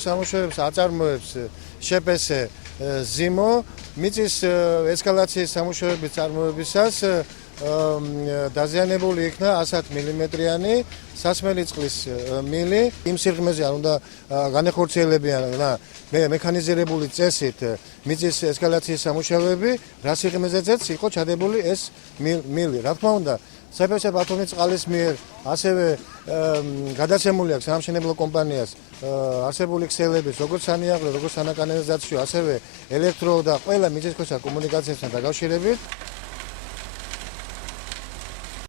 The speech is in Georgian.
სამუშაოებს აწარმოებს შპს ზიმო მიწის ესკალაციის სამუშაოების წარმოებისას დაზიანებული იქნა 100 მმ-იანი სასმელი წყლის მილი. იმ სიღრმეზე არ უნდა განეხორციელებიან მექანიზირებული წესით მიწის ესკალაციის სამუშაოები, რა სიღრმეზეც იყო ჩადებული ეს მილი. რა თქმა უნდა, საფესე ბათუმის წყლის მიერ ასევე გადაცემული აქვს სამშენებლო კომპანიას არსებული ქსელების, როგორც სანიაღლე, როგორც სანაკანალიზაციო, ასევე ელექტრო და ყველა მიწისქვეშა კომუნიკაციებთან დაკავშირებით.